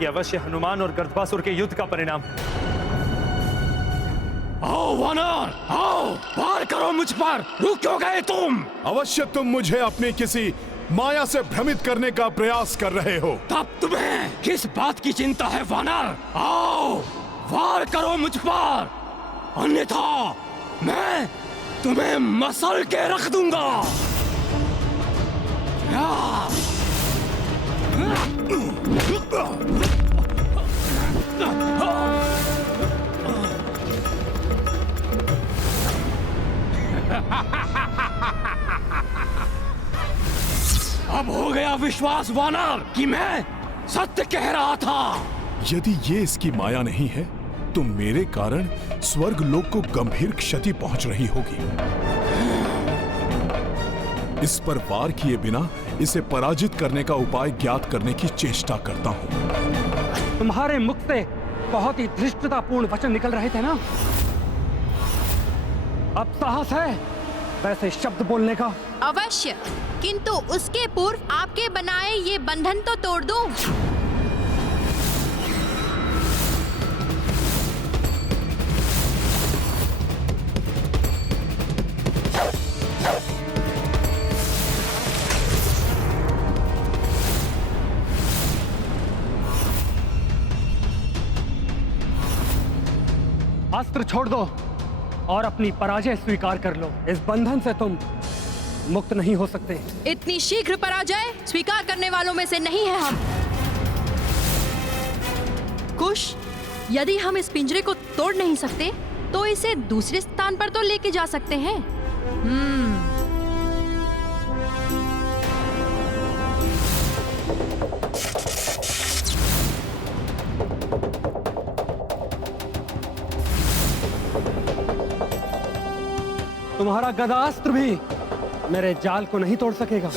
ये अवश्य हनुमान और गर्दभासुर के युद्ध का परिणाम है। आओ वानर, आओ, वार करो मुझ पर। रुक क्यों गए तुम? अवश्य तुम मुझे अपनी किसी माया से भ्रमित करने का प्रयास कर रहे हो। तब तुम्हें किस बात की चिंता है वानर? आओ, वार करो मुझ पर, अन्यथा मैं तुम्हें मसल के रख दूंगा। अब हो गया विश्वास वानर कि मैं सत्य कह रहा था। यदि ये इसकी माया नहीं है तो मेरे कारण स्वर्ग लोक को गंभीर क्षति पहुंच रही होगी। इस पर वार किए बिना इसे पराजित करने का उपाय ज्ञात करने की चेष्टा करता हूं। तुम्हारे मुख से बहुत ही धृष्टतापूर्ण वचन निकल रहे थे ना? अब साहस है वैसे शब्द बोलने का? अवश्य, किंतु उसके पूर्व आपके बनाए ये बंधन तो तोड़ दूं। अस्त्र छोड़ दो और अपनी पराजय स्वीकार कर लो। इस बंधन से तुम मुक्त नहीं हो सकते। इतनी शीघ्र पराजय स्वीकार करने वालों में से नहीं है हम। कुश, यदि हम इस पिंजरे को तोड़ नहीं सकते तो इसे दूसरे स्थान पर तो लेके जा सकते हैं। तुम्हारा गदास्त्र भी मेरे जाल को नहीं तोड़ सकेगा।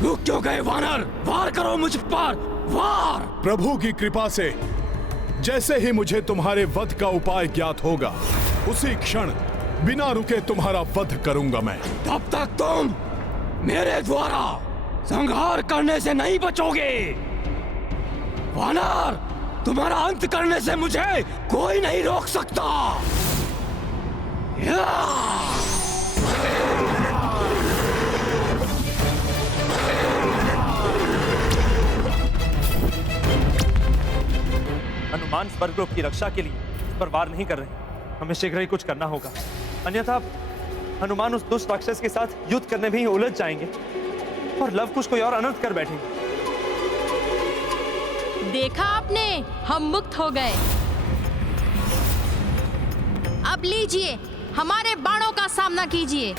रुक क्यों गए वानर? वार करो मुझ पर, वार! प्रभु की कृपा से जैसे ही मुझे तुम्हारे वध का उपाय ज्ञात होगा उसी क्षण बिना रुके तुम्हारा वध करूंगा मैं। तब तक तुम मेरे द्वारा संहार करने से नहीं बचोगे। वानर, तुम्हारा अंत करने से मुझे कोई नहीं रोक सकता। हनुमान स्वर्गलोक की रक्षा के लिए इस पर वार नहीं कर रहे। हमें शीघ्र ही कुछ करना होगा, अन्यथा हनुमान उस दुष्ट राक्षस के साथ युद्ध करने में ही उलझ जाएंगे और लवकुश कोई और अनर्थ कर बैठेंगे। देखा आपने, हम मुक्त हो गए। अब लीजिए, हमारे बाणों का सामना कीजिए।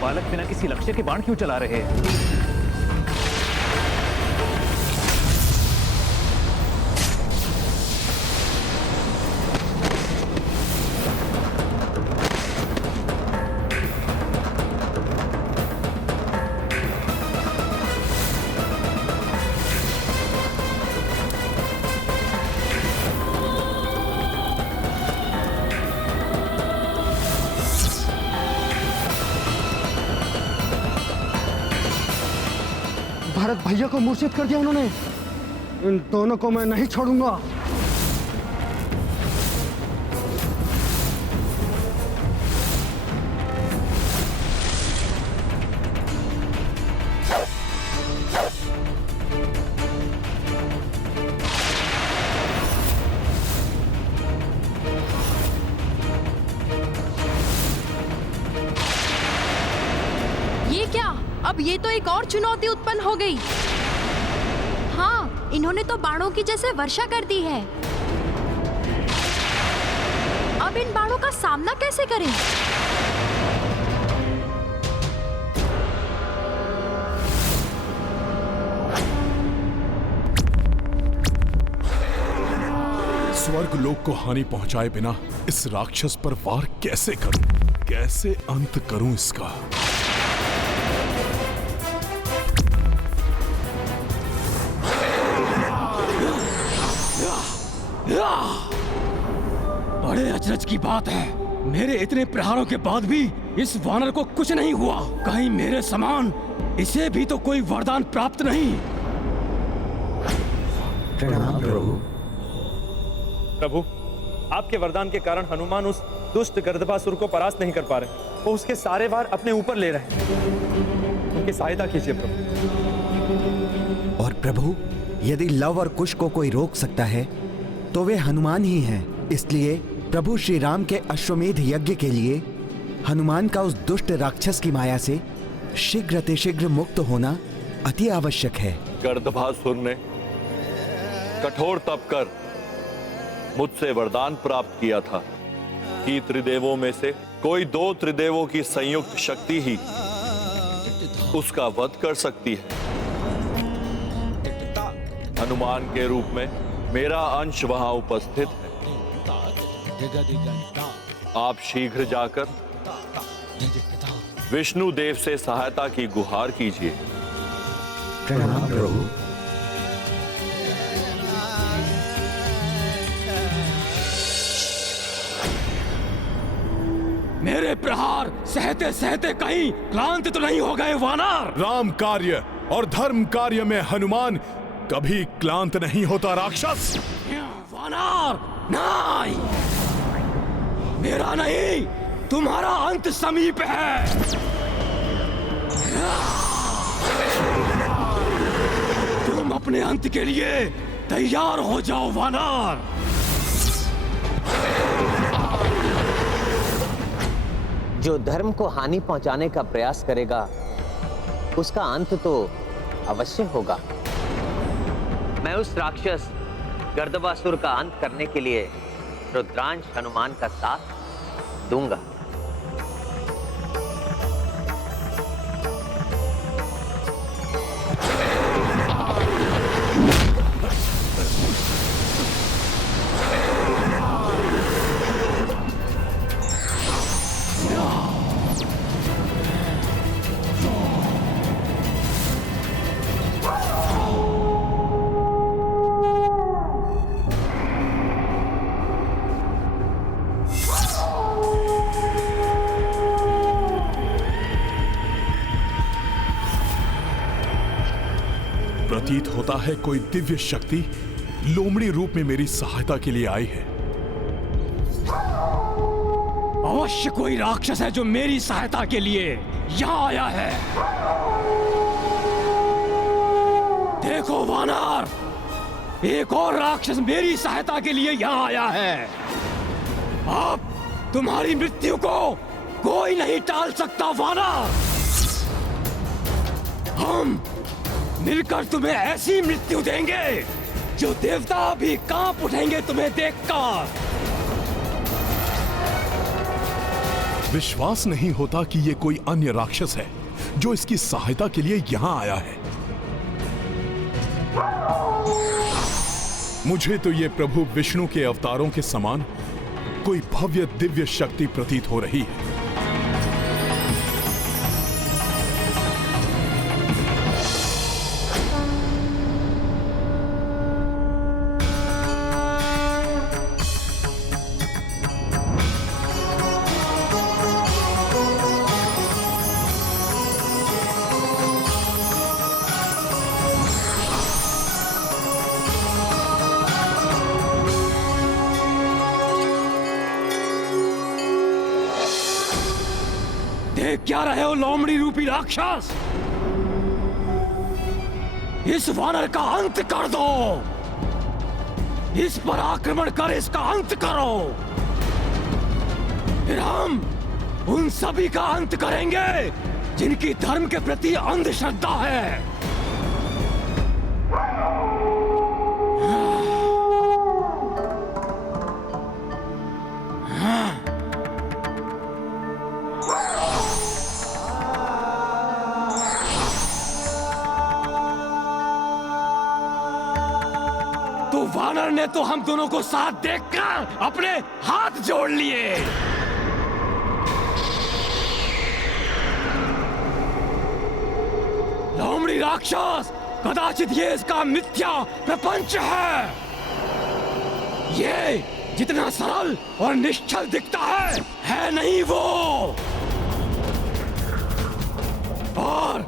बालक बिना किसी लक्ष्य के बाण क्यों चला रहे हैं? भरत भैया को मूर्छित कर दिया उन्होंने। इन दोनों को मैं नहीं छोड़ूंगा। ये ये क्या? अब ये तो एक और चुनौती उत्पन्न हो गई। हाँ, इन्होंने तो बाणों की जैसे वर्षा कर दी है। अब इन बाणों का सामना कैसे करें? स्वर्ग लोक को हानि पहुंचाए बिना इस राक्षस पर वार कैसे करूं? कैसे अंत करूं इसका? बड़े अचरज की बात है, मेरे इतने प्रहारों के बाद भी इस वानर को कुछ नहीं हुआ। कहीं मेरे समान इसे भी तो कोई वरदान प्राप्त नहीं। प्रणाम प्रभु। प्रभु, आपके वरदान के कारण हनुमान उस दुष्ट गर्दभासुर को परास्त नहीं कर पा रहे। वो उसके सारे वार अपने ऊपर ले रहे हैं। उनकी सहायता कीजिए प्रभु। और प्रभु, यदि लव और कुश को कोई रोक सकता है तो वे हनुमान ही हैं। इसलिए प्रभु श्री राम के अश्वमेध यज्ञ के लिए हनुमान का उस दुष्ट राक्षस की माया से शीघ्र मुक्त होना अति आवश्यक है। गर्दभासुर ने कठोर तप कर मुझसे वरदान प्राप्त किया था कि त्रिदेवों में से कोई 2 त्रिदेवों की संयुक्त शक्ति ही उसका वध कर सकती है। हनुमान के रूप में मेरा अंश वहां उपस्थित है। आप शीघ्र जाकर विष्णु देव से सहायता की गुहार कीजिए। प्रणाम प्रभु। मेरे प्रहार सहते सहते कहीं क्लांत तो नहीं हो गए वानर? राम कार्य और धर्म कार्य में हनुमान कभी क्लांत नहीं होता राक्षस। वानर नहीं, मेरा नहीं, तुम्हारा अंत समीप है। तुम अपने अंत के लिए तैयार हो जाओ वानर। जो धर्म को हानि पहुंचाने का प्रयास करेगा उसका अंत तो अवश्य होगा। मैं उस राक्षस गर्दभासुर का अंत करने के लिए रुद्रांश हनुमान का साथ दूंगा। प्रतीत होता है कोई दिव्य शक्ति लोमड़ी रूप में मेरी सहायता के लिए आई है। अवश्य कोई राक्षस है जो मेरी सहायता के लिए यहाँ आया है। देखो वानर, एक और राक्षस मेरी सहायता के लिए यहाँ आया है। अब तुम्हारी मृत्यु को कोई नहीं टाल सकता वानर। हम मिलकर तुम्हें ऐसी मृत्यु देंगे जो देवता भी कांप उठेंगे तुम्हें देखकर। विश्वास नहीं होता कि ये कोई अन्य राक्षस है जो इसकी सहायता के लिए यहां आया है। मुझे तो ये प्रभु विष्णु के अवतारों के समान कोई भव्य दिव्य शक्ति प्रतीत हो रही है। देख क्या रहे हो लोमड़ी रूपी राक्षस? इस वानर का अंत कर दो। इस पर आक्रमण कर इसका अंत करो। फिर हम उन सभी का अंत करेंगे जिनकी धर्म के प्रति अंधश्रद्धा है। तो वानर ने तो हम दोनों को साथ देखकर अपने हाथ जोड़ लिए। लोमड़ी राक्षस, कदाचित ये इसका मिथ्या प्रपंच है। ये जितना सरल और निश्चल दिखता है नहीं वो। और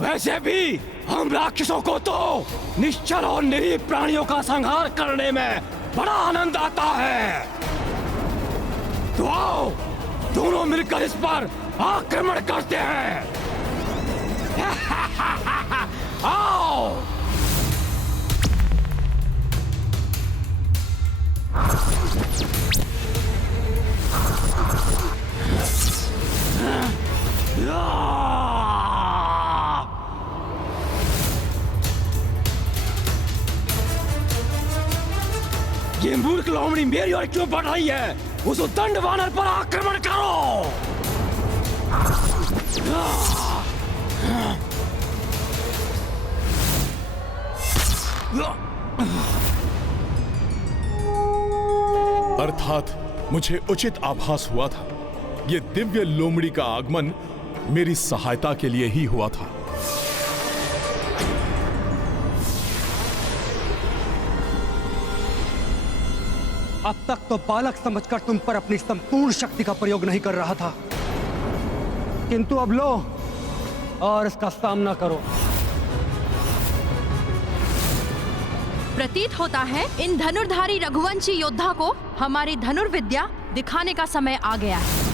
वैसे भी हम राक्षसों को तो निश्चल और निरीह प्राणियों का संहार करने में बड़ा आनंद आता है। तो आओ दोनों मिलकर इस पर आक्रमण करते हैं। आओ। ये मूर्ख लोमड़ी मेरी ओर क्यों बढ़ रही है? उस उद्दंड वानर पर आक्रमण करो। अर्थात मुझे उचित आभास हुआ था। ये दिव्य लोमड़ी का आगमन मेरी सहायता के लिए ही हुआ था। अब तक तो बालक समझकर तुम पर अपनी संपूर्ण शक्ति का प्रयोग नहीं कर रहा था, किंतु अब लो और इसका सामना करो। प्रतीत होता है इन धनुर्धारी रघुवंशी योद्धा को हमारी धनुर्विद्या दिखाने का समय आ गया है।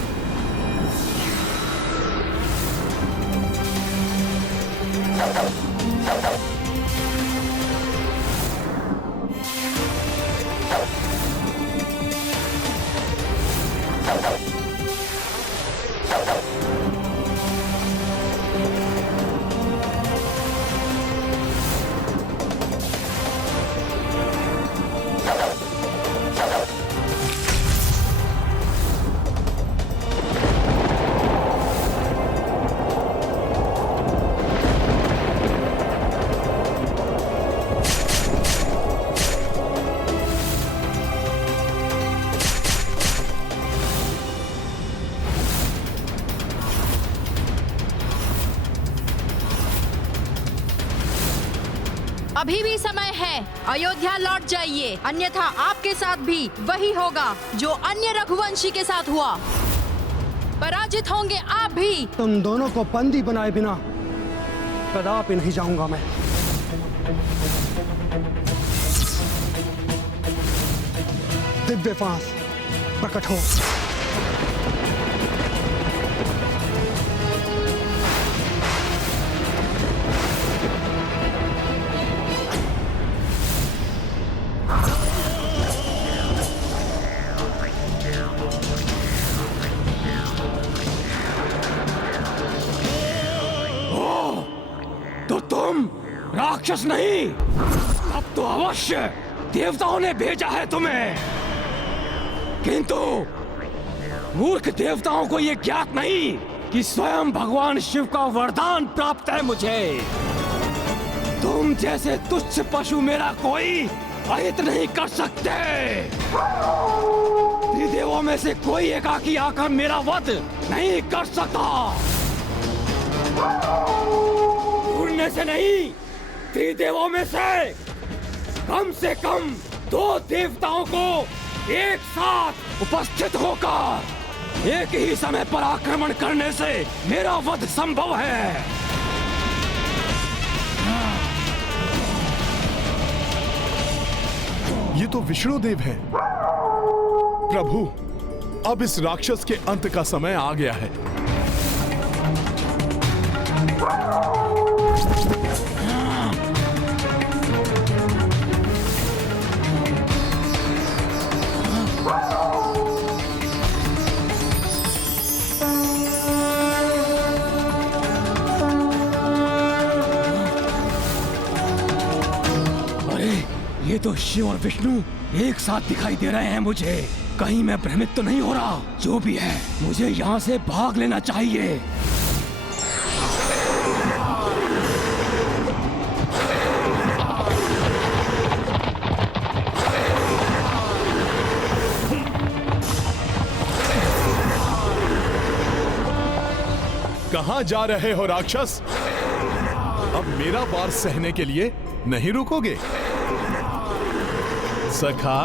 अभी भी समय है, अयोध्या लौट जाइए, अन्यथा आपके साथ भी वही होगा जो अन्य रघुवंशी के साथ हुआ। पराजित होंगे आप भी। तुम दोनों को बंदी बनाए बिना कदापि नहीं जाऊंगा मैं। दिव्य फांस प्रकट हो। राक्षस नहीं, अब तो अवश्य देवताओं ने भेजा है तुम्हें। किंतु मूर्ख देवताओं को यह ज्ञात नहीं कि स्वयं भगवान शिव का वरदान प्राप्त है मुझे। तुम जैसे तुच्छ पशु मेरा कोई अहित नहीं कर सकते। त्रिदेवों में से कोई एकाकी आकर मेरा वध नहीं कर सकता। उड़ने से नहीं, त्रिदेवों में से कम 2 देवताओं को एक साथ उपस्थित होकर एक ही समय पर आक्रमण करने से मेरा वध संभव है। ये तो विष्णुदेव है। प्रभु, अब इस राक्षस के अंत का समय आ गया है। तो शिव और विष्णु एक साथ दिखाई दे रहे हैं मुझे। कहीं मैं भ्रमित तो नहीं हो रहा? जो भी है, मुझे यहाँ से भाग लेना चाहिए। कहां जा रहे हो राक्षस? अब मेरा वार सहने के लिए नहीं रुकोगे? सखा,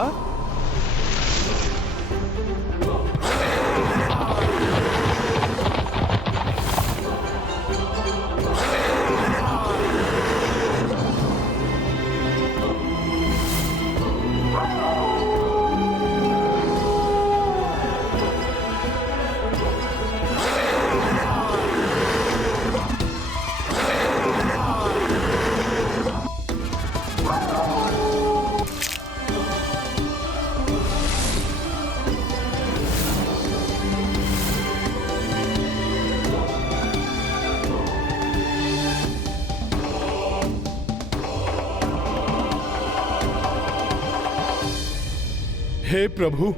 हे प्रभु,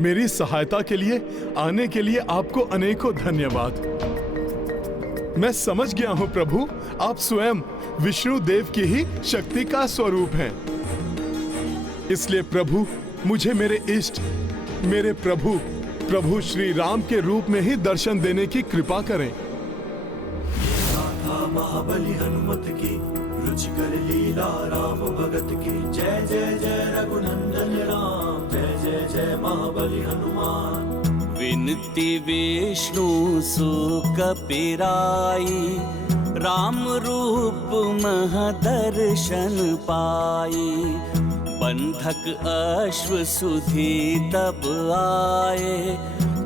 मेरी सहायता के लिए आने के लिए आपको अनेकों धन्यवाद। मैं समझ गया हूं प्रभु, आप स्वयं विष्णु देव की ही शक्ति का स्वरूप हैं। इसलिए प्रभु, मुझे मेरे इष्ट, मेरे प्रभु श्री राम के रूप में ही दर्शन देने की कृपा करें। महाबली हनुमत की रुचिकर लीला राम भगत की, जय जय जय रघुनंदन राम, जय जय जय महाबली हनुमान। विनती विष्णु सुख पिराई, राम रूप महदर्शन पाई। बंधक अश्व सुधी तब आए,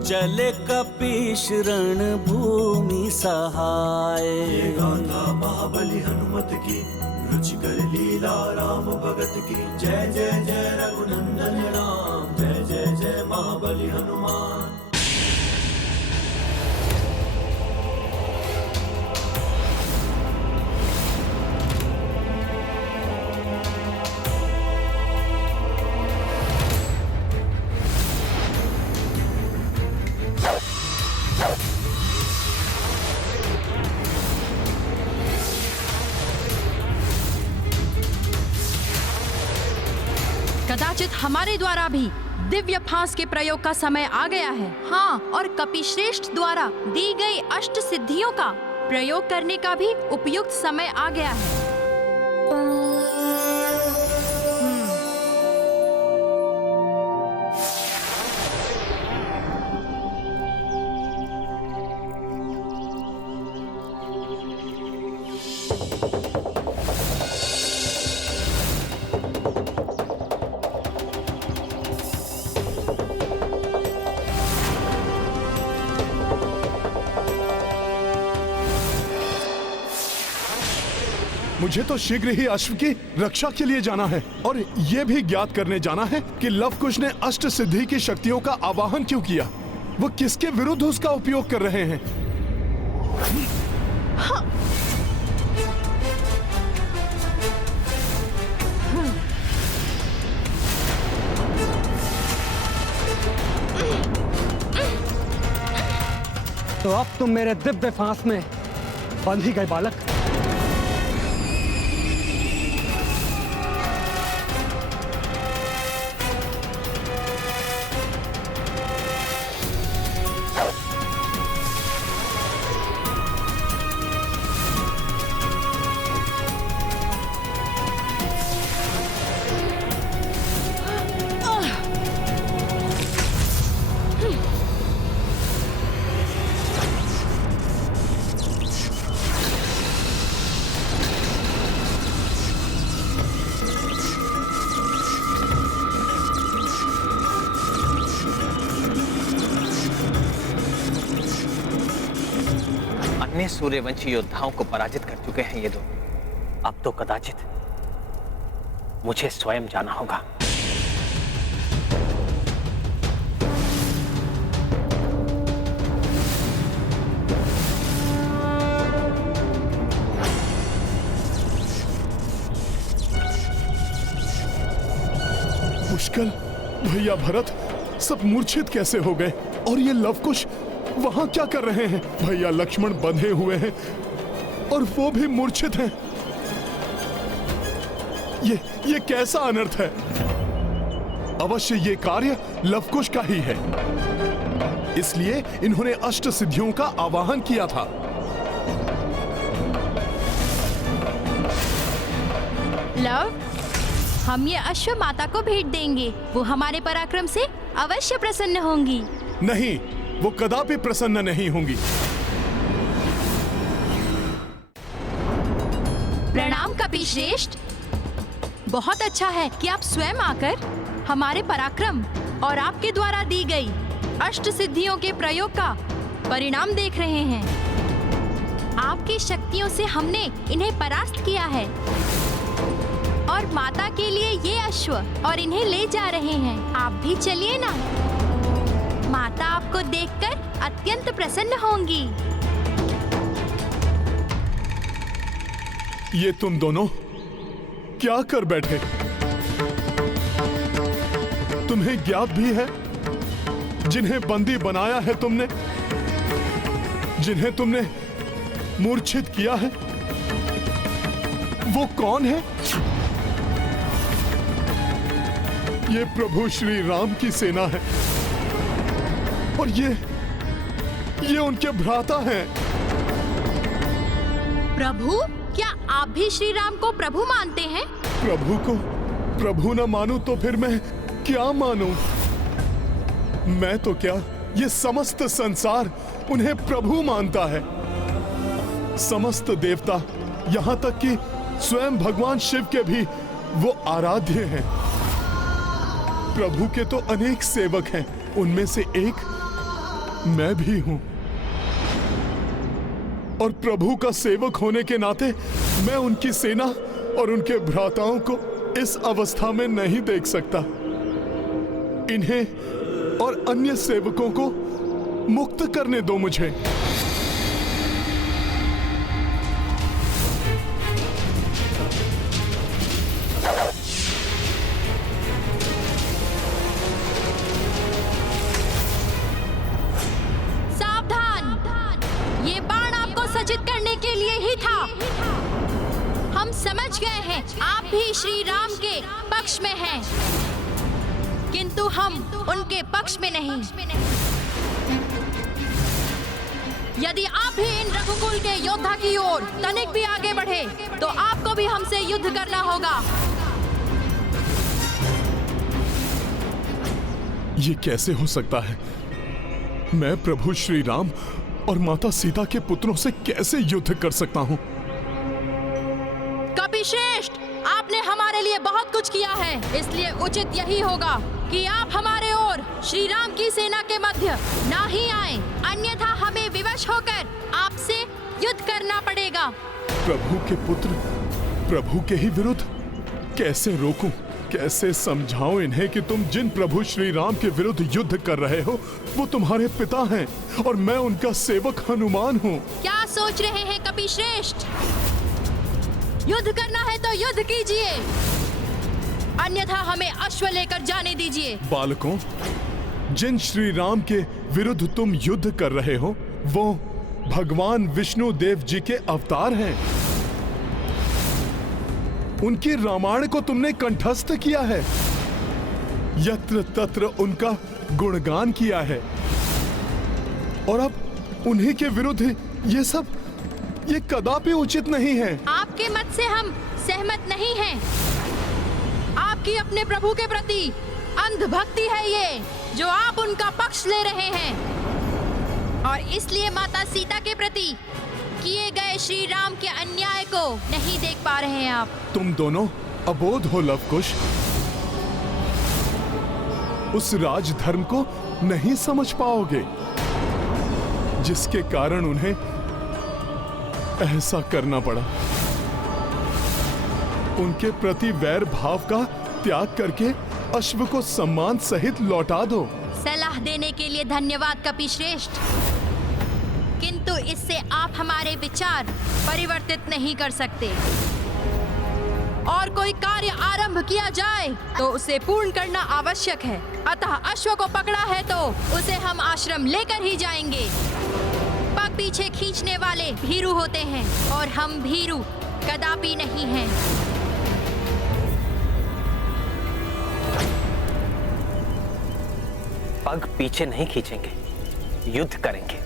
चले कपीश रण भूमि सहाय। ये गाथा महाबली हनुमत की रुचिकर लीला राम भगत की, जय जय जय रघुनंदन राम, जय जय जय महाबली हनुमान। कदाचित हमारे द्वारा भी दिव्य फांस के प्रयोग का समय आ गया है। हाँ, और कपिश्रेष्ठ द्वारा दी गई अष्ट सिद्धियों का प्रयोग करने का भी उपयुक्त समय आ गया है। मुझे तो शीघ्र ही अश्व की रक्षा के लिए जाना है और यह भी ज्ञात करने जाना है कि लवकुश ने अष्ट सिद्धि की शक्तियों का आवाहन क्यों किया। वो किसके विरुद्ध उसका उपयोग कर रहे हैं। तो अब तुम मेरे दिव्य फांस में बंध ही गए बालक। अन्य सूर्यवंशी योद्धाओं को पराजित कर चुके हैं ये दो। अब तो कदाचित मुझे स्वयं जाना होगा। पुष्कल, भैया भरत सब मूर्छित कैसे हो गए? और ये लवकुश वहां क्या कर रहे हैं? भैया लक्ष्मण बंधे हुए हैं और वो भी मूर्छित हैं। ये कैसा अनर्थ है? अवश्य ये कार्य लवकुश का ही है, इसलिए इन्होंने अष्ट सिद्धियों का आवाहन किया था। लव, हम ये अश्व माता को भेंट देंगे। वो हमारे पराक्रम से अवश्य प्रसन्न होंगी। नहीं, वो कदापि प्रसन्न नहीं होंगी। प्रणाम कपिश्रेष्ठ। बहुत अच्छा है कि आप स्वयं आकर हमारे पराक्रम और आपके द्वारा दी गई अष्ट सिद्धियों के प्रयोग का परिणाम देख रहे हैं। आपकी शक्तियों से हमने इन्हें परास्त किया है और माता के लिए ये अश्व और इन्हें ले जा रहे हैं। आप भी चलिए ना, माता आपको देखकर अत्यंत प्रसन्न होंगी। ये तुम दोनों क्या कर बैठे? तुम्हें ज्ञात भी है जिन्हें बंदी बनाया है तुमने, जिन्हें तुमने मूर्छित किया है, वो कौन है? ये प्रभु श्री राम की सेना है और ये उनके भ्राता हैं। प्रभु, क्या आप भी श्री राम को प्रभु मानते हैं? प्रभु को प्रभु न मानूं तो फिर मैं क्या मानूं? मैं तो क्या, ये समस्त संसार उन्हें प्रभु मानता है। समस्त देवता, यहाँ तक कि स्वयं भगवान शिव के भी वो आराध्य हैं। प्रभु के तो अनेक सेवक हैं, उनमें से एक मैं भी हूं। और प्रभु का सेवक होने के नाते मैं उनकी सेना और उनके भ्राताओं को इस अवस्था में नहीं देख सकता। इन्हें और अन्य सेवकों को मुक्त करने दो मुझे। समझ गए हैं आप भी श्री राम के पक्ष में हैं, किंतु हम उनके पक्ष में नहीं। यदि आप भी इन रघुकुल के योद्धा की ओर तनिक भी आगे बढ़े तो आपको भी हमसे युद्ध करना होगा। ये कैसे हो सकता है? मैं प्रभु श्री राम और माता सीता के पुत्रों से कैसे युद्ध कर सकता हूँ? कपिश्रेष्ठ, आपने हमारे लिए बहुत कुछ किया है, इसलिए उचित यही होगा कि आप हमारे और श्री राम की सेना के मध्य ना ही आए, अन्यथा हमें विवश होकर आपसे युद्ध करना पड़ेगा। प्रभु के पुत्र प्रभु के ही विरुद्ध कैसे रोकूं? कैसे समझाऊं इन्हें कि तुम जिन प्रभु श्री राम के विरुद्ध युद्ध कर रहे हो वो तुम्हारे पिता हैं और मैं उनका सेवक हनुमान हूँ। क्या सोच रहे हैं कपिश्रेष्ठ? युद्ध करना है तो युद्ध कीजिए, अन्यथा हमें अश्व लेकर जाने दीजिए। बालकों, जिन श्री राम के विरुद्ध तुम युद्ध कर रहे हो वो भगवान विष्णु देव जी के अवतार हैं। उनकी रामायण को तुमने कंठस्थ किया है, यत्र तत्र उनका गुणगान किया है और अब उन्हीं के विरुद्ध ये कदापि उचित नहीं है। आपके मत से हम सहमत नहीं हैं। आपकी अपने प्रभु के प्रति अंध भक्ति है ये, जो आप उनका पक्ष ले रहे हैं, और इसलिए माता सीता के प्रति किए गए श्री राम के अन्याय को नहीं देख पा रहे हैं आप। तुम दोनों अबोध हो लवकुश, उस राजधर्म को नहीं समझ पाओगे जिसके कारण उन्हें ऐसा करना पड़ा। उनके प्रति वैर भाव का त्याग करके अश्व को सम्मान सहित लौटा दो। सलाह देने के लिए धन्यवाद कपिश्रेष्ठ, किंतु इससे आप हमारे विचार परिवर्तित नहीं कर सकते। और कोई कार्य आरंभ किया जाए तो उसे पूर्ण करना आवश्यक है। अतः अश्व को पकड़ा है तो उसे हम आश्रम लेकर ही जाएंगे। पग पीछे खींचने वाले भीरू होते हैं और हम भीरू कदापि नहीं हैं। पग पीछे नहीं खींचेंगे, युद्ध करेंगे।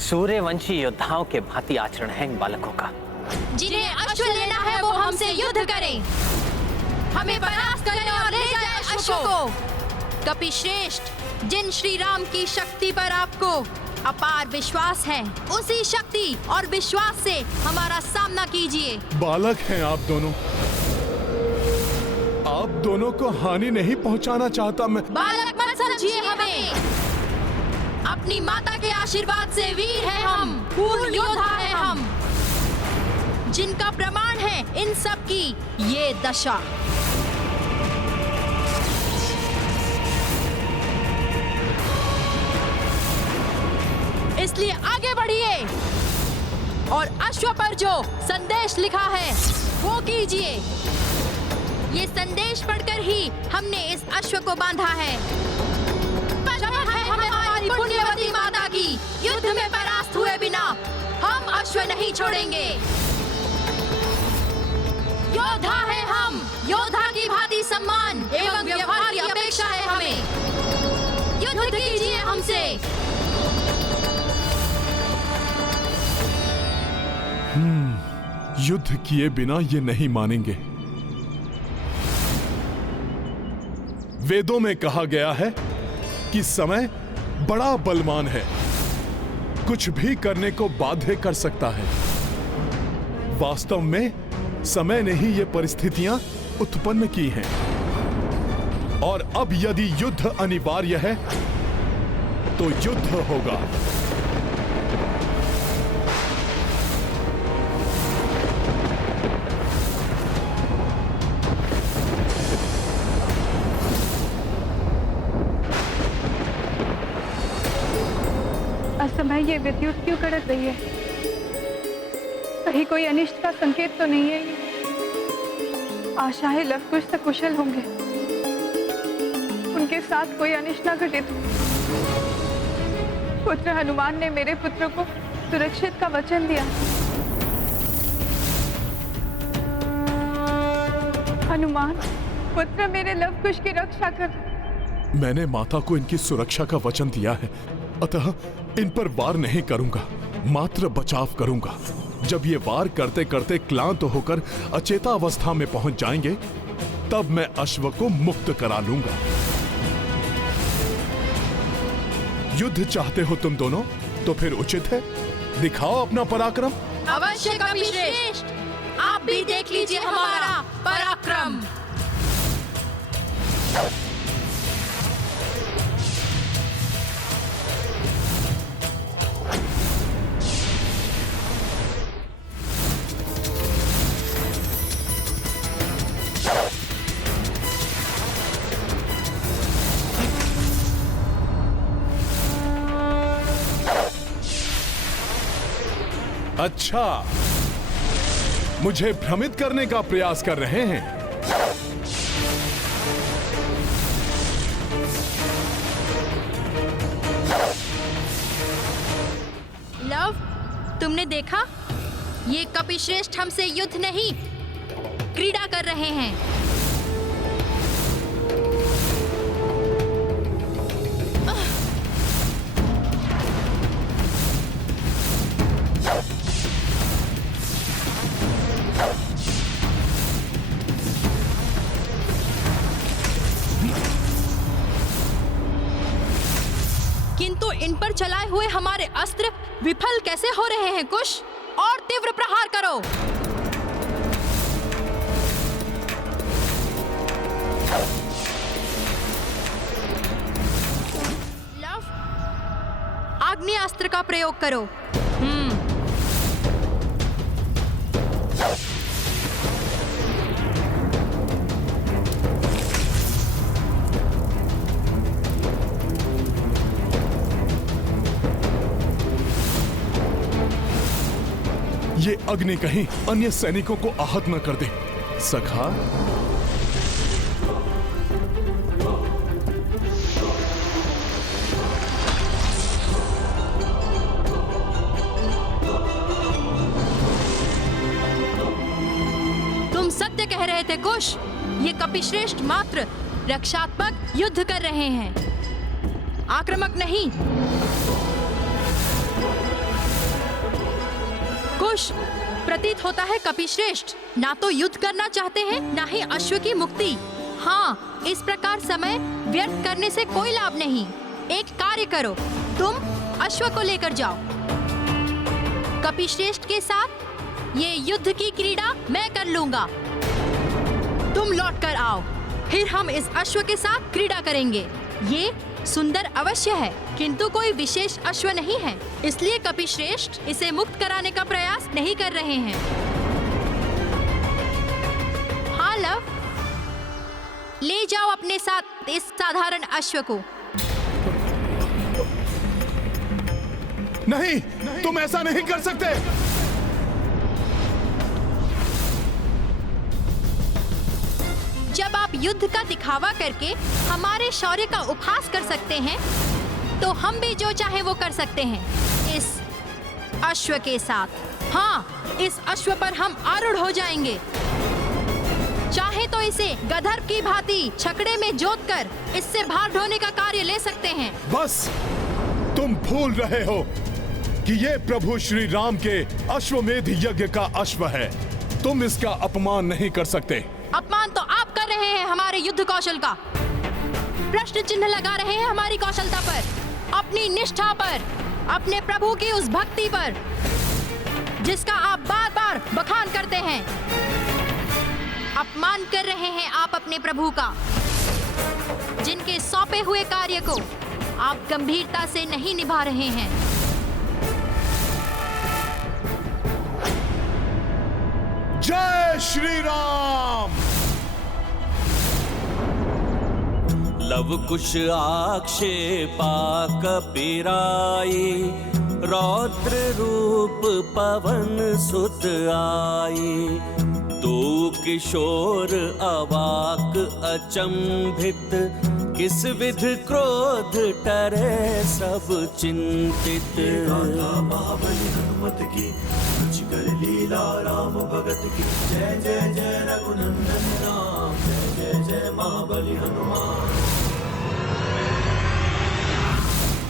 सूर्यवंशी योद्धाओं के भांति आचरण है इन बालकों का। जिन्हें अश्व लेना है वो हमसे युद्ध करें। हमें परास्त करें और ले जाए अश्व को। कपिश्रेष्ठ, जिन श्री राम की शक्ति पर आपको अपार विश्वास है, उसी शक्ति और विश्वास से हमारा सामना कीजिए। बालक हैं आप दोनों। आप दोनों को हानि नहीं पहुंचाना चाहता मैं। बालक मत समझिए हमें। अपनी माता के आशीर्वाद से वीर है हम, पूर्ण योद्धा है हम, जिनका प्रमाण है इन सब की ये दशा। इसलिए आगे बढ़िए और अश्व पर जो संदेश लिखा है वो कीजिए। ये संदेश पढ़कर ही हमने इस अश्व को बांधा है। शपथ है हमें हमारी पुण्यवती माता की, युद्ध में परास्त हुए बिना हम अश्व नहीं छोड़ेंगे। योद्धा है हम, योद्धा की भांति सम्मान एवं व्यवहार की अपेक्षा है हमें। युद्ध कीजिए हमसे। युद्ध किए बिना ये नहीं मानेंगे। वेदों में कहा गया है कि समय बड़ा बलवान है, कुछ भी करने को बाध्य कर सकता है। वास्तव में समय ने ही ये परिस्थितियां उत्पन्न की हैं। और अब यदि युद्ध अनिवार्य है तो युद्ध होगा। असमय ये विद्युत क्यों कड़क रही है? कहीं कोई अनिष्ट का संकेत तो नहीं है ये? आशा है लव कुश सकुशल होंगे, उनके साथ कोई अनिष्ट न घटित। पुत्र हनुमान ने मेरे पुत्र को सुरक्षित का वचन दिया। हनुमान, पुत्र मेरे लव कुश की रक्षा कर। मैंने माता को इनकी सुरक्षा का वचन दिया है, अतः इन पर वार नहीं करूंगा, मात्र बचाव करूंगा। जब ये वार करते करते क्लांत होकर अचेता अवस्था में पहुंच जाएंगे, तब मैं अश्व को मुक्त करा लूंगा। युद्ध चाहते हो तुम दोनों, तो फिर उचित है दिखाओ अपना पराक्रम। अवश्य कपिश्रेष्ठ, आप भी देख लीजिए हमारा पराक्रम। अच्छा, मुझे भ्रमित करने का प्रयास कर रहे हैं। लव, तुमने देखा? ये कपिश्रेष्ठ हमसे युद्ध नहीं, क्रीड़ा कर रहे हैं। किंतु इन पर चलाए हुए हमारे अस्त्र विफल कैसे हो रहे हैं कुश? और तीव्र प्रहार करो। लव, आग्नेयास्त्र का प्रयोग करो। ये अग्नि कहीं अन्य सैनिकों को आहत न कर दे। सखा, तुम सत्य कह रहे थे कुश। ये कपिश्रेष्ठ मात्र रक्षात्मक युद्ध कर रहे हैं, आक्रामक नहीं। कुश, प्रतीत होता है कपिश्रेष्ठ ना तो युद्ध करना चाहते हैं, ना ही अश्व की मुक्ति। हाँ, इस प्रकार समय व्यर्थ करने से कोई लाभ नहीं। एक कार्य करो, तुम अश्व को लेकर जाओ। कपिश्रेष्ठ के साथ ये युद्ध की क्रीड़ा मैं कर लूंगा। तुम लौट कर आओ, फिर हम इस अश्व के साथ क्रीड़ा करेंगे। ये सुंदर अवश्य है, किंतु कोई विशेष अश्व नहीं है, इसलिए कपिश्रेष्ठ इसे मुक्त कराने का प्रयास नहीं कर रहे हैं। हाँ लव, ले जाओ अपने साथ इस साधारण अश्व को। नहीं, तुम ऐसा नहीं कर सकते। जब आप युद्ध का दिखावा करके हमारे शौर्य का उपहास कर सकते हैं, तो हम भी जो चाहे वो कर सकते हैं इस अश्व के साथ। हाँ, इस अश्व पर हम आरूढ़ हो जाएंगे। चाहे तो इसे गदर्भ की भांति छकड़े में जोतकर इससे भार ढोने का कार्य ले सकते हैं। बस, तुम भूल रहे हो कि ये प्रभु श्री राम के अश्वमेध यज्ञ का अश्व है। तुम इसका अपमान नहीं कर सकते। अपमान तो आप कर रहे हैं हमारे युद्ध कौशल का। प्रश्न चिन्ह लगा रहे हैं हमारी कौशलता पर, अपनी निष्ठा पर, अपने प्रभु की उस भक्ति पर जिसका आप बार बार बखान करते हैं। अपमान कर रहे हैं आप अपने प्रभु का, जिनके सौंपे हुए कार्य को आप गंभीरता से नहीं निभा रहे हैं। जय श्री राम। लव कुश आक्षेपा कपिराई, रौद्र रूप पवन सुत आई। दो किशोर अवाक अचंभित, किस विध क्रोध टरे सब चिंतित। महाबली हनुमत की रुचि कर लीला राम भगत की। जय जय जय रघुनंदन राम, जय जय जय महाबली हनुमान।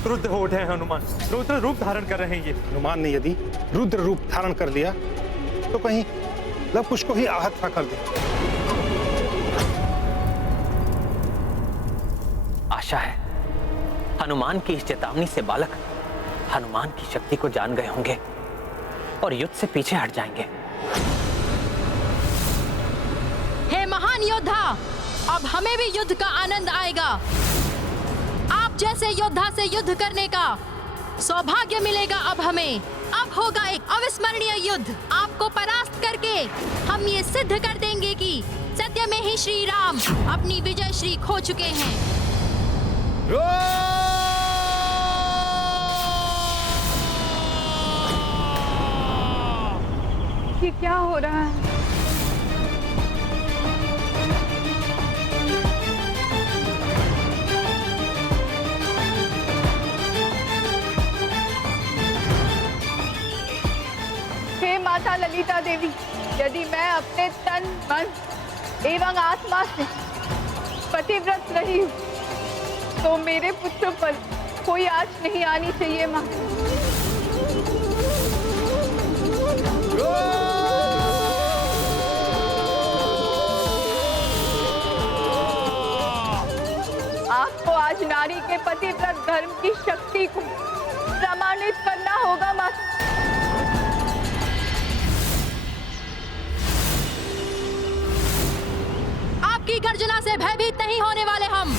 क्रुद्ध हो उठे हैं हनुमान, रुद्र रूप धारण कर रहे हैं। ये हनुमान ने यदि रुद्र रूप धारण कर लिया तो कहीं लव कुश को ही आहत न कर दे। आशा है हनुमान की इस चेतावनी से बालक हनुमान की शक्ति को जान गए होंगे और युद्ध से पीछे हट जाएंगे। हे महान योद्धा, अब हमें भी युद्ध का आनंद आएगा। आप जैसे योद्धा से युद्ध करने का सौभाग्य मिलेगा अब हमें। अब होगा एक अविस्मरणीय युद्ध। आपको परास्त करके हम ये सिद्ध कर देंगे कि सत्य में ही श्री राम अपनी विजय श्री खो चुके हैं। ये क्या हो रहा है? हे माता ललिता देवी, यदि मैं अपने तन मन एवं आत्मा से पतिव्रत रही हूँ तो मेरे पुत्र पर कोई आँच नहीं आनी चाहिए माँ। आपको आज नारी के पतिव्रत धर्म की शक्ति को प्रमाणित करना होगा माता। आपकी गर्जना से भयभीत नहीं होने वाले हम।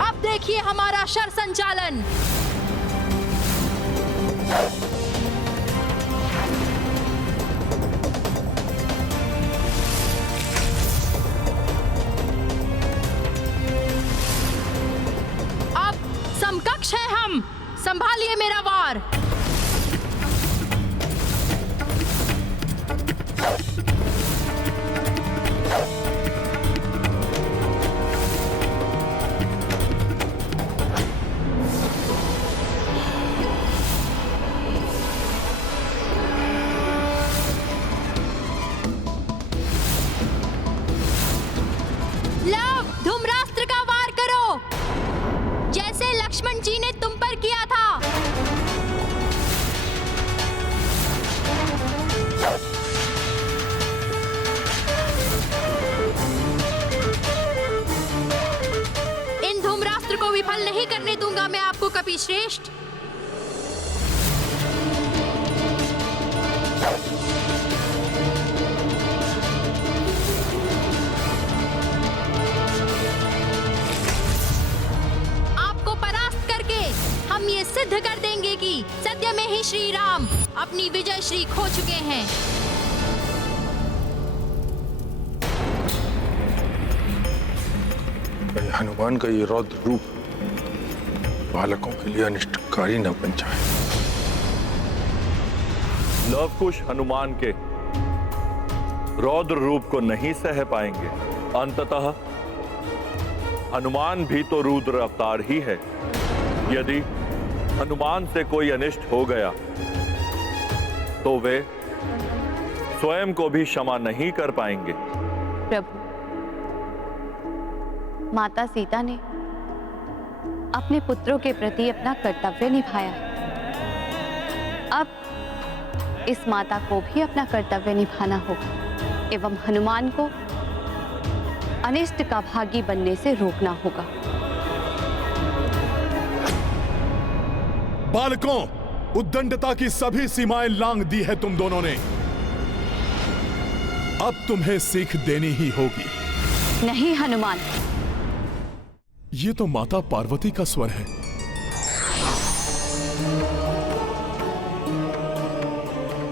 अब देखिए हमारा शर संचालन। अब समकक्ष हैं हम, संभालिए मेरा वार। कपिश्रेष्ठ। आपको परास्त करके हम ये सिद्ध कर देंगे कि सत्य में ही श्री राम अपनी विजय श्री खो चुके हैं। हनुमान का ये रौद्र रूप बालकों के लिए अनिष्टकारी न बन जाए। लवकुश हनुमान के रौद्र रूप को नहीं सह पाएंगे। अंततः हनुमान भी तो रुद्र अवतार ही है। यदि हनुमान से कोई अनिष्ट हो गया तो वे स्वयं को भी क्षमा नहीं कर पाएंगे। प्रभु, माता सीता ने अपने पुत्रों के प्रति अपना कर्तव्य निभाया है। अब इस माता को भी अपना कर्तव्य निभाना होगा एवं हनुमान को अनिष्ट का भागी बनने से रोकना होगा। बालकों, उद्दंडता की सभी सीमाएं लांघ दी है तुम दोनों ने। अब तुम्हें सीख देनी ही होगी। नहीं हनुमान, ये तो माता पार्वती का स्वर है।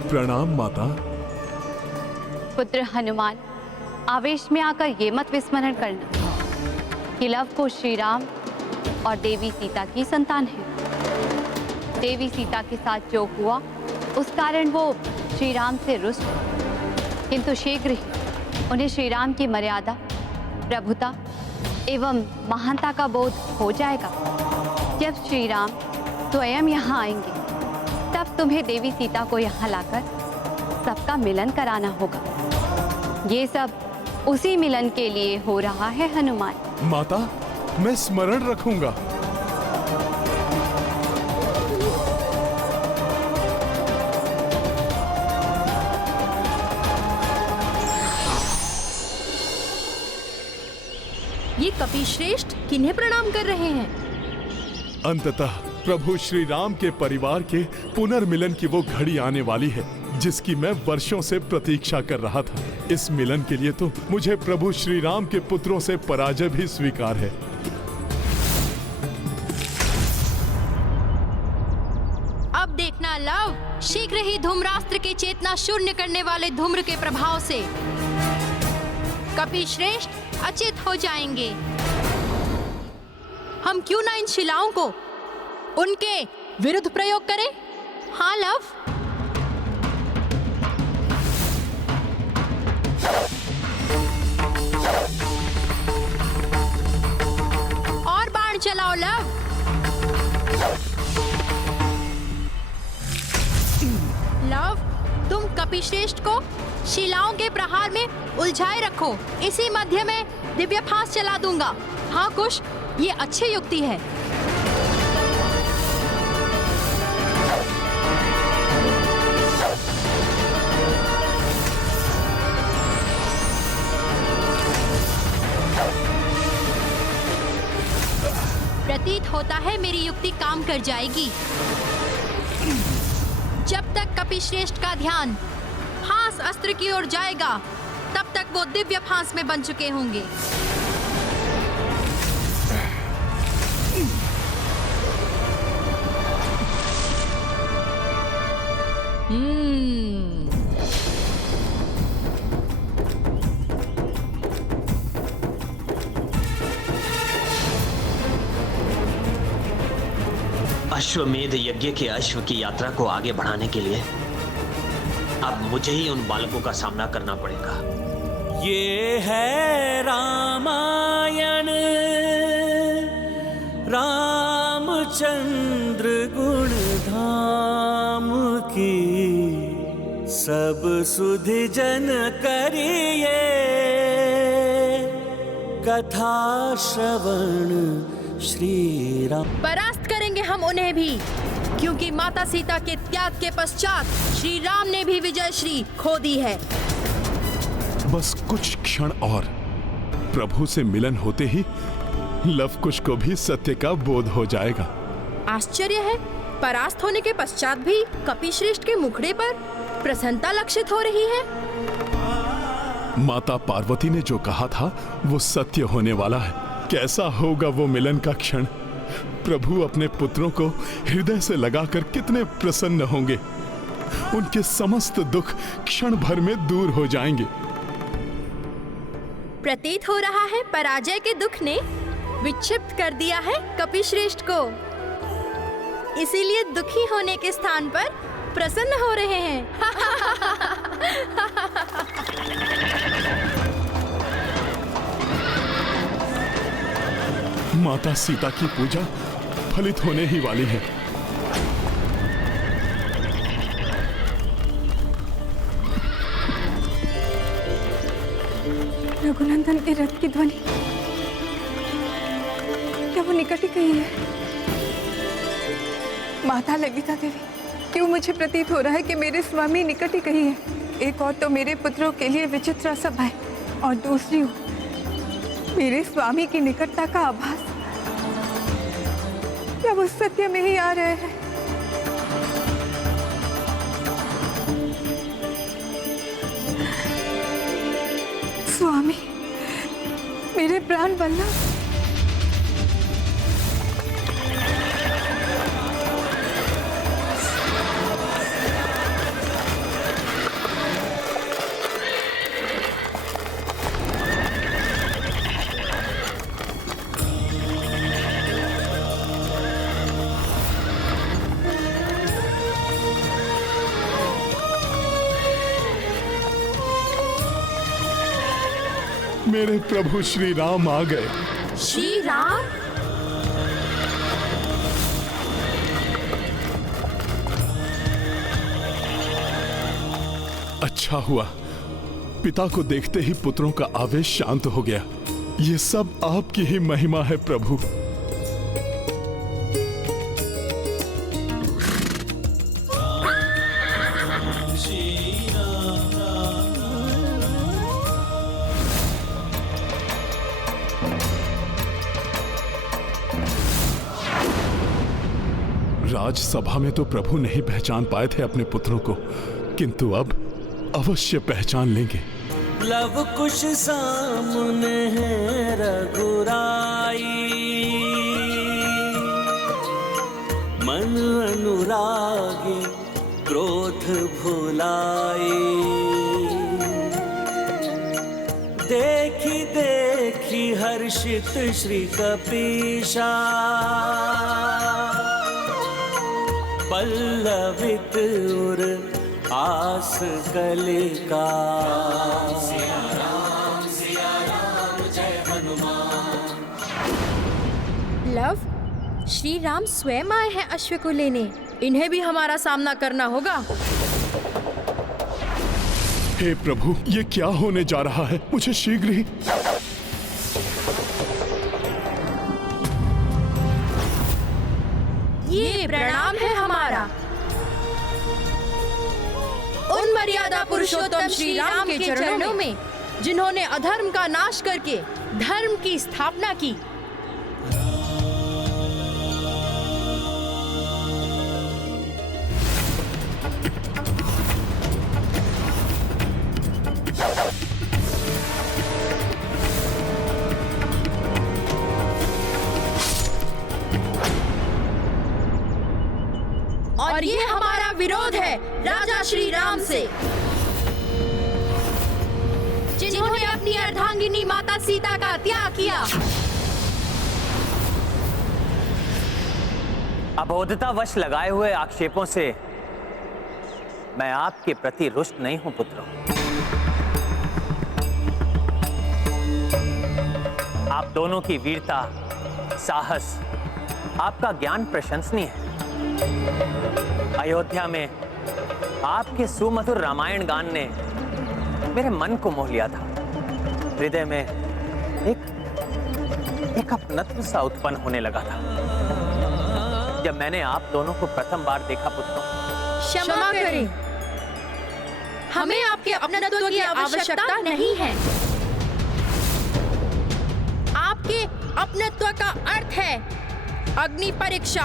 प्रणाम माता। पुत्र हनुमान, आवेश में आकर ये मत विस्मरण करना कि लव को श्री राम और देवी सीता की संतान है। देवी सीता के साथ जो हुआ उस कारण वो श्री राम से रुष्ट, किंतु शीघ्र ही उन्हें श्री राम की मर्यादा, प्रभुता एवं महानता का बोध हो जाएगा। जब श्री राम स्वयं यहाँ आएंगे तब तुम्हें देवी सीता को यहाँ लाकर सबका मिलन कराना होगा। ये सब उसी मिलन के लिए हो रहा है हनुमान। माता, मैं स्मरण रखूंगा। ये कपिश्रेष्ठ किन्हें प्रणाम कर रहे हैं? अंततः प्रभु श्री राम के परिवार के पुनर्मिलन की वो घड़ी आने वाली है जिसकी मैं वर्षों से प्रतीक्षा कर रहा था। इस मिलन के लिए तो मुझे प्रभु श्री राम के पुत्रों से पराजय भी स्वीकार है। अब देखना लव, शीघ्र ही धूम्रास्त्र के चेतना शून्य करने वाले धूम्र के प्रभाव से कपिश्रेष्ठ अचेत हो जाएंगे। हम क्यों ना इन शिलाओं को उनके विरुद्ध प्रयोग करें? हाँ लव। और बाण चलाओ लव। लव, तुम कपिश्रेष्ठ को शिलाओं के प्रहार में उलझाए रखो। इसी मध्य में दिव्य फांस चला दूंगा। हाँ कुश, ये अच्छी युक्ति है। प्रतीत होता है मेरी युक्ति काम कर जाएगी। जब तक कपिश्रेष्ठ का ध्यान फांस अस्त्र की ओर जाएगा तब तक वो दिव्य फांस में बन चुके होंगे। अश्वमेध यज्ञ के अश्व की यात्रा को आगे बढ़ाने के लिए अब मुझे ही उन बालकों का सामना करना पड़ेगा। ये है रामायण, रामचंद्र गुण धाम की, सब सुधि जन करिए कथा श्रवण श्री राम। परास्त करेंगे हम उन्हें भी, क्योंकि माता सीता के त्याग के पश्चात श्री राम ने भी विजय श्री खो दी है। बस कुछ क्षण और, प्रभु से मिलन होते ही लवकुश को भी सत्य का बोध हो जाएगा। आश्चर्य है, परास्त होने के पश्चात भी कपिश्रेष्ठ के मुखड़े पर प्रसन्नता लक्षित हो रही है। माता पार्वती ने जो कहा था वो सत्य होने वाला है। कैसा होगा वो मिलन का क्षण। प्रभु अपने पुत्रों को हृदय से लगाकर कितने प्रसन्न होंगे। उनके समस्त दुख क्षण भर में दूर हो जाएंगे। प्रतीत हो रहा है पराजय के दुख ने विक्षिप्त कर दिया है कपिश्रेष्ठ को, इसीलिए दुखी होने के स्थान पर प्रसन्न हो रहे हैं। माता सीता की पूजा फलित होने ही वाली है। रघुनंदन के रथ की ध्वनि, क्या वो निकट ही कहीं है? माता ललिता देवी, क्यों मुझे प्रतीत हो रहा है कि मेरे स्वामी निकट ही कहीं है? एक और तो मेरे पुत्रों के लिए विचित्र सभा है और दूसरी मेरे स्वामी की निकटता का आभास। क्या वो सत्य में ही आ रहे हैं? स्वामी, मेरे प्राण वल्लभ, मेरे प्रभु श्री राम आ गए। श्री राम? अच्छा हुआ, पिता को देखते ही पुत्रों का आवेश शांत हो गया। ये सब आपकी ही महिमा है प्रभु। राजसभा में तो प्रभु नहीं पहचान पाए थे अपने पुत्रों को, किंतु अब अवश्य पहचान लेंगे। लव कुश सामने है रघुराई, मन अनुरागी क्रोध भुलाई। देखी देखी हर्षित श्री कपीशा, पल्लवित उर आस कलिका। सिया राम जय हनुमान। लव, श्री राम स्वयं आए हैं अश्व को लेने। इन्हें भी हमारा सामना करना होगा। हे प्रभु, ये क्या होने जा रहा है? मुझे शीघ्र ही ये प्रणाम है हमारा उन मर्यादा पुरुषोत्तम श्री राम के चरणों में, जिन्होंने अधर्म का नाश करके धर्म की स्थापना की। और ये हमारा विरोध है राजा श्री राम से, जिन्होंने अपनी अर्धांगिनी माता सीता का त्याग किया। अबोधतावश लगाए हुए आक्षेपों से मैं आपके प्रति रुष्ट नहीं हूं पुत्रों। आप दोनों की वीरता, साहस, आपका ज्ञान प्रशंसनीय है। अयोध्या में आपके सुमधुर रामायण गान ने मेरे मन को मोह लिया था। हृदय में एक अपनत्व सा उत्पन्न होने लगा था जब मैंने आप दोनों को प्रथम बार देखा पुत्रों। क्षमा करें, हमें आपके अपनत्व की आवश्यकता नहीं है। आपके अपनत्व का अर्थ है अग्नि परीक्षा।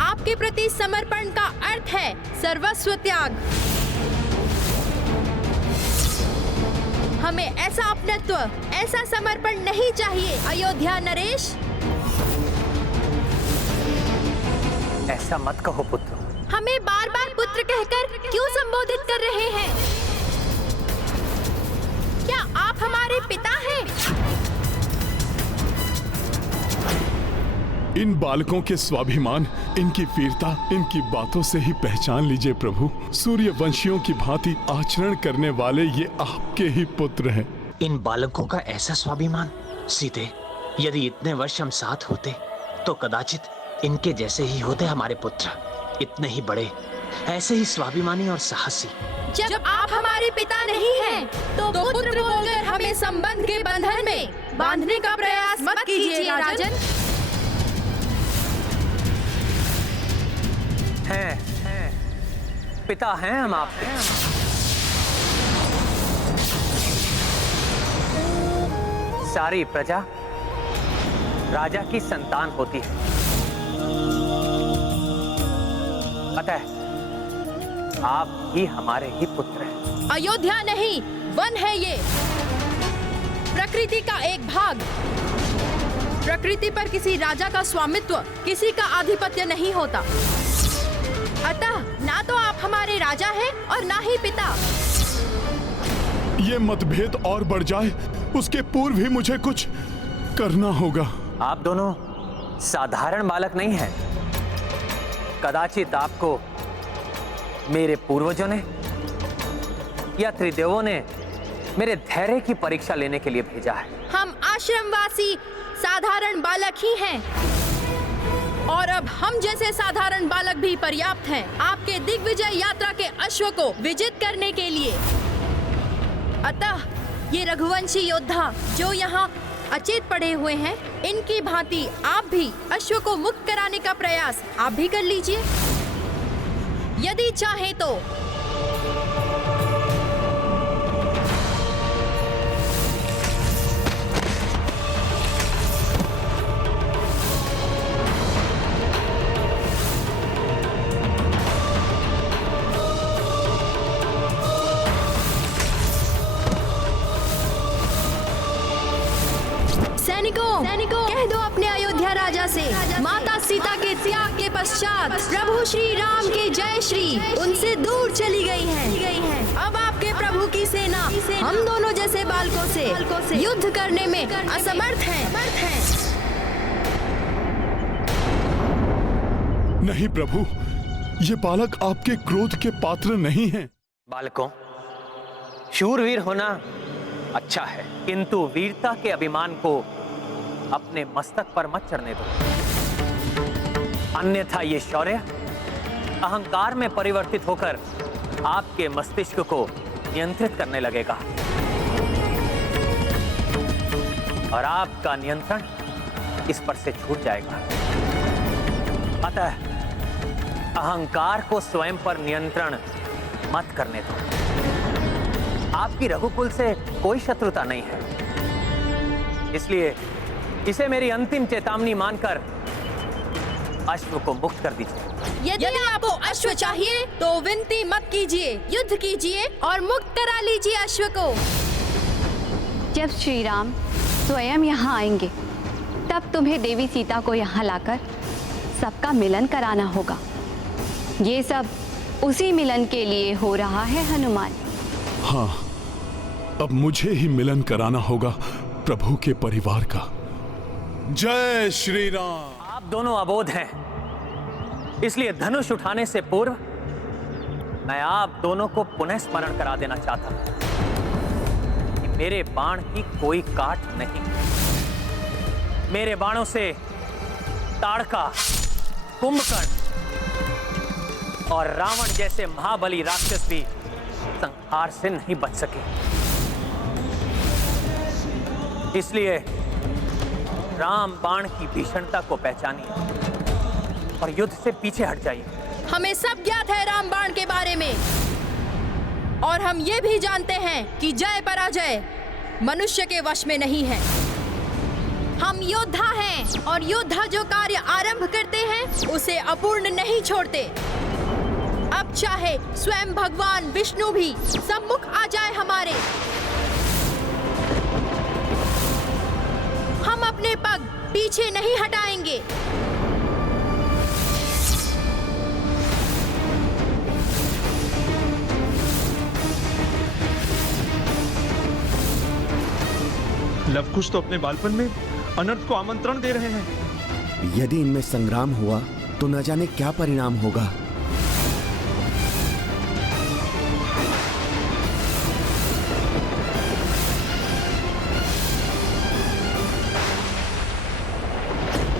आपके प्रति समर्पण का अर्थ है सर्वस्व त्याग। हमें ऐसा अपनत्व, ऐसा समर्पण नहीं चाहिए अयोध्या नरेश। ऐसा मत कहो पुत्र। हमें बार बार पुत्र कहकर क्यों संबोधित कर रहे हैं? क्या आप हमारे पिता हैं? इन बालकों के स्वाभिमान, इनकी वीरता, इनकी बातों से ही पहचान लीजिए प्रभु। सूर्यवंशियों की भांति आचरण करने वाले ये आपके ही पुत्र हैं। इन बालकों का ऐसा स्वाभिमान सीते, यदि इतने वर्ष हम साथ होते तो कदाचित इनके जैसे ही होते हमारे पुत्र। इतने ही बड़े, ऐसे ही स्वाभिमानी और साहसी। जब आप हमारे पिता नहीं हैं, तो पुत्र बोलकर हमें संबंध के बंधन में बांधने का प्रयास मत कीजिए राजन। हैं, पिता हैं हम आपके। सारी प्रजा राजा की संतान होती है, अतः आप ही हमारे ही पुत्र हैं। अयोध्या नहीं, वन है ये, प्रकृति का एक भाग। प्रकृति पर किसी राजा का स्वामित्व, किसी का आधिपत्य नहीं होता। अतः ना तो आप हमारे राजा हैं और ना ही पिता। ये मतभेद और बढ़ जाए, उसके पूर्व ही मुझे कुछ करना होगा। आप दोनों साधारण बालक नहीं हैं। कदाचित आपको मेरे पूर्वजों ने या त्रिदेवों ने मेरे धैर्य की परीक्षा लेने के लिए भेजा है। हम आश्रमवासी साधारण बालक ही हैं, और अब हम जैसे साधारण बालक भी पर्याप्त हैं आपके दिग्विजय यात्रा के अश्व को विजित करने के लिए। अतः ये रघुवंशी योद्धा जो यहाँ अचेत पड़े हुए हैं, इनकी भांति आप भी अश्व को मुक्त कराने का प्रयास आप भी कर लीजिए, यदि चाहे तो। सैनिकों, कह दो अपने अयोध्या राजा से, माता सीता के त्याग के पश्चात प्रभु श्री राम की जय श्री उनसे दूर चली गई है। अब आपके प्रभु की सेना हम दोनों जैसे बालकों से युद्ध करने में असमर्थ है। नहीं प्रभु, ये बालक आपके क्रोध के पात्र नहीं हैं। बालकों, शूरवीर होना अच्छा है, किंतु वीरता के अभिमान को अपने मस्तक पर मत चढ़ने दो, अन्यथा ये शौर्य अहंकार में परिवर्तित होकर आपके मस्तिष्क को नियंत्रित करने लगेगा और आपका नियंत्रण इस पर से छूट जाएगा। अतः अहंकार को स्वयं पर नियंत्रण मत करने दो। आपकी रघुकुल से कोई शत्रुता नहीं है, इसलिए इसे मेरी अंतिम चेतावनी मानकर अश्व को मुक्त कर दीजिए। यदि आपको अश्व चाहिए तो विनती मत कीजिए, युद्ध कीजिए और मुक्त करा लीजिए अश्व को। जब श्री राम स्वयं यहाँ आएंगे, तब तुम्हें देवी सीता को यहाँ लाकर सबका मिलन कराना होगा। ये सब उसी मिलन के लिए हो रहा है हनुमान। हाँ, अब मुझे ही मिलन कराना होगा प्रभु के परिवार का। जय श्री राम। आप दोनों अबोध हैं, इसलिए धनुष उठाने से पूर्व मैं आप दोनों को पुनः स्मरण करा देना चाहता हूं कि मेरे बाण की कोई काट नहीं। मेरे बाणों से ताड़का, कुंभकर्ण और रावण जैसे महाबली राक्षस भी संहार से नहीं बच सके। इसलिए राम बाण की भीषणता को पहचानिए और युद्ध से पीछे हट जाइए। हमें सब ज्ञात है राम बाण के बारे में, और हम ये भी जानते हैं कि जय पराजय मनुष्य के वश में नहीं है। हम योद्धा हैं और योद्धा जो कार्य आरंभ करते हैं उसे अपूर्ण नहीं छोड़ते। अब चाहे स्वयं भगवान विष्णु भी सम्मुख आ जाए हमारे, हम अपने पग पीछे नहीं हटाएंगे। लवकुश तो अपने बालपन में अनर्थ को आमंत्रण दे रहे हैं। यदि इनमें संग्राम हुआ तो न जाने क्या परिणाम होगा।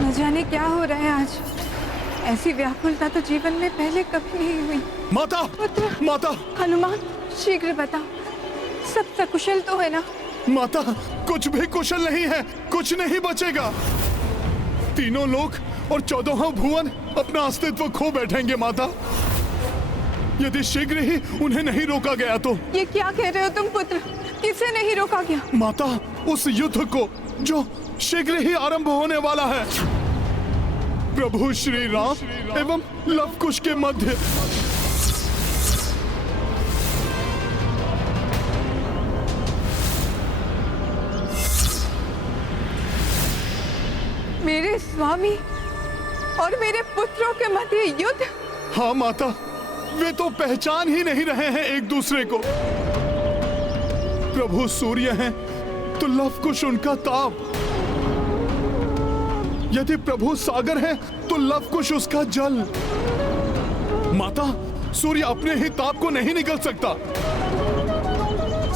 न जाने क्या हो रहा है आज। ऐसी व्याकुलता तो जीवन में पहले कभी नहीं हुई। माता, माता, हनुमान शीघ्र बताओ, सब सकुशल तो है ना? माता, कुछ भी कुशल नहीं है, कुछ नहीं बचेगा। तीनों लोक और 14 भुवन अपना अस्तित्व खो बैठेंगे माता, यदि शीघ्र ही उन्हें नहीं रोका गया तो। ये क्या कह रहे हो तुम पुत्र? किसे नहीं रोका गया? माता, उस युद्ध को जो शीघ्र ही आरंभ होने वाला है प्रभु श्री राम एवं लवकुश के मध्य। मेरे स्वामी और मेरे पुत्रों के मध्य युद्ध? हाँ माता, वे तो पहचान ही नहीं रहे हैं एक दूसरे को। प्रभु सूर्य हैं तो लवकुश उनका ताप, यदि प्रभु सागर है तो लवकुश उसका जल। माता, सूर्य अपने ही ताप को नहीं निकल सकता,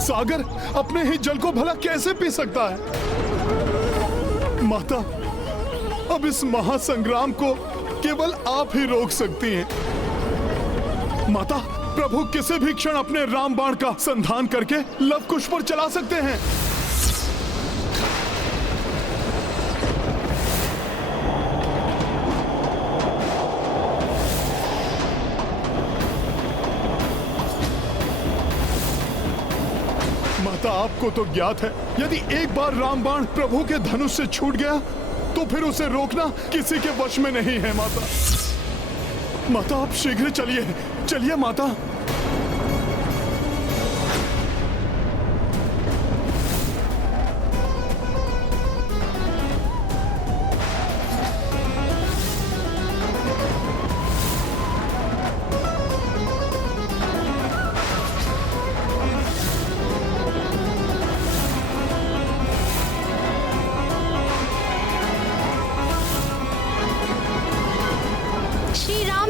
सागर अपने ही जल को भला कैसे पी सकता है? माता, अब इस महासंग्राम को केवल आप ही रोक सकती हैं। माता, प्रभु किसी भी क्षण अपने राम बाण का संधान करके लवकुश पर चला सकते हैं। माता, आपको तो ज्ञात है, यदि एक बार रामबाण प्रभु के धनुष से छूट गया तो फिर उसे रोकना किसी के वश में नहीं है। माता, माता आप शीघ्र चलिए, चलिए माता।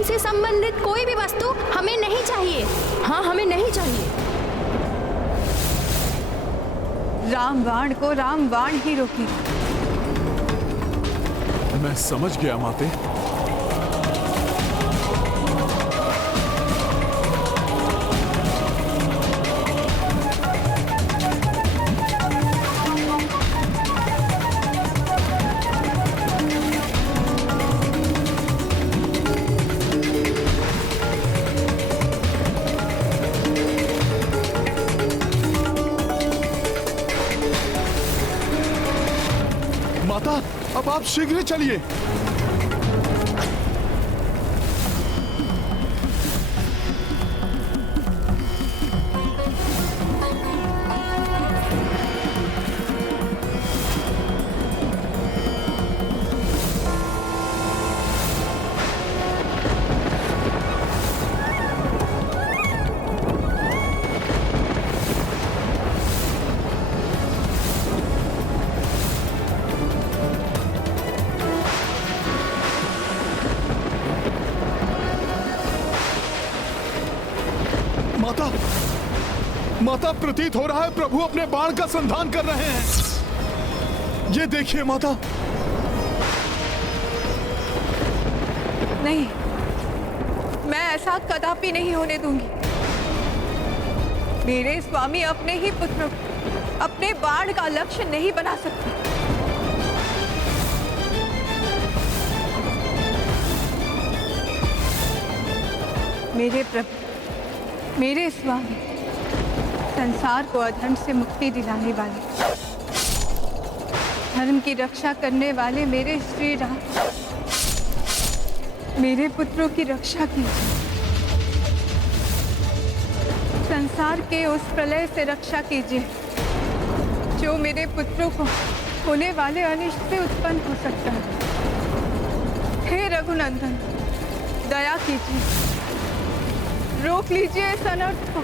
से संबंधित कोई भी वस्तु हमें नहीं चाहिए। हाँ, हमें नहीं चाहिए। रामबाण को रामबाण ही रोकी। मैं समझ गया माते। अब आप शीघ्र चलिए। माता, प्रतीत हो रहा है प्रभु अपने बाण का संधान कर रहे हैं। ये देखिए माता। नहीं, मैं ऐसा कदापि नहीं होने दूंगी। मेरे स्वामी अपने ही पुत्र अपने बाण का लक्ष्य नहीं बना सकते। मेरे प्रभु, मेरे स्वामी, संसार को अधर्म से मुक्ति दिलाने वाले, धर्म की रक्षा करने वाले मेरे श्री राम, मेरे पुत्रों की रक्षा कीजिए। संसार के उस प्रलय से रक्षा कीजिए जो मेरे पुत्रों को होने वाले अनिष्ट से उत्पन्न हो सकता है। हे रघुनंदन, दया कीजिए, रोक लीजिए इस अनर्थ को।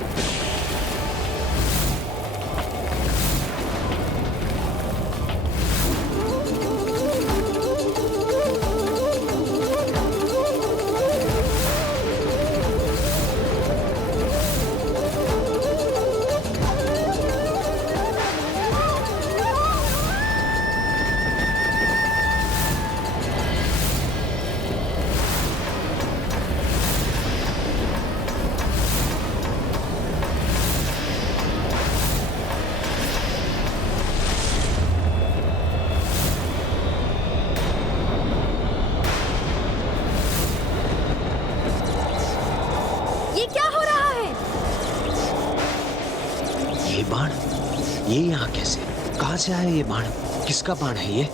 ये यहाँ कैसे, कहाँ से आया ये बाण? किसका बाण है ये?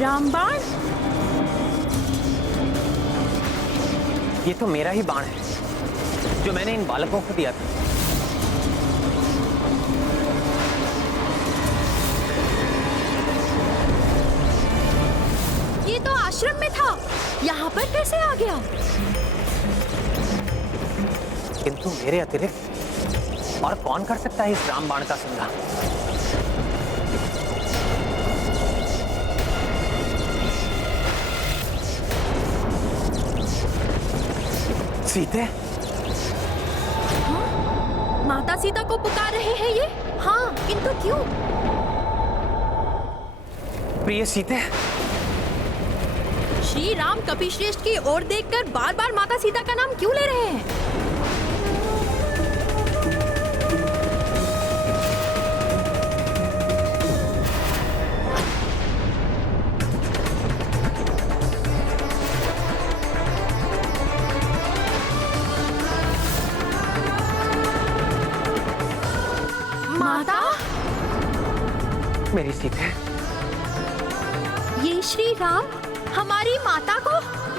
रामबाण? ये तो मेरा ही बाण है जो मैंने इन बालकों को दिया था। ये तो आश्रम में था, यहाँ पर कैसे आ गया? किंतु मेरे अतिरिक्त और कौन कर सकता है इस रामबाण का संधान? सीते? हाँ? माता सीता को पुकार रहे हैं ये? हाँ, किंतु क्यों? प्रिय सीते? श्री राम कपिश्रेष्ठ की ओर देखकर बार बार माता सीता का नाम क्यों ले रहे हैं? माता? मेरी सीते? ये श्री राम हमारी माता को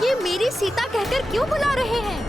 ये मेरी सीता कहकर क्यों बुला रहे हैं?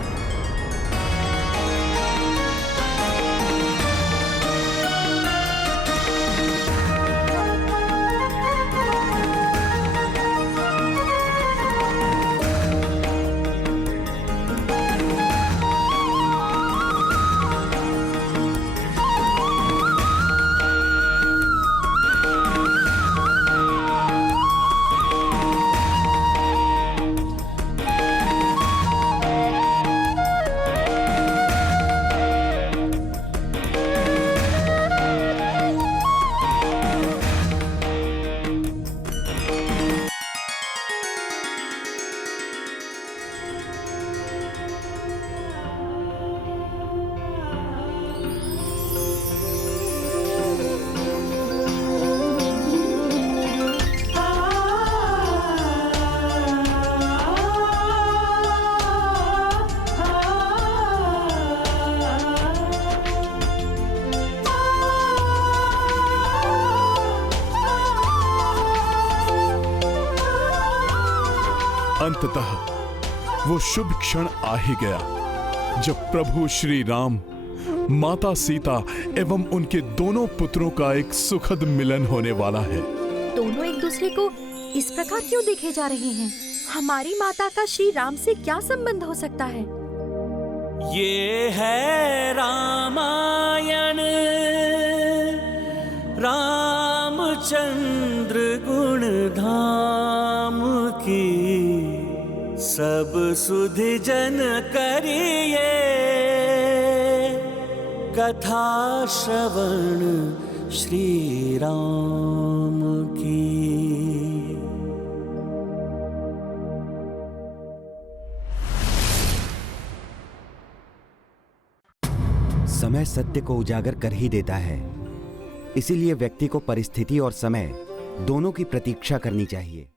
अंततः वो शुभ क्षण आ ही गया जब प्रभु श्री राम, माता सीता एवं उनके दोनों पुत्रों का एक सुखद मिलन होने वाला है। दोनों एक दूसरे को इस प्रकार क्यों देखे जा रहे हैं? हमारी माता का श्री राम से क्या संबंध हो सकता है? ये है रामायण, रामचंद्र गुण धाम की, सब सुधि जन करिए कथा श्रवण श्री राम की। समय सत्य को उजागर कर ही देता है, इसीलिए व्यक्ति को परिस्थिति और समय दोनों की प्रतीक्षा करनी चाहिए।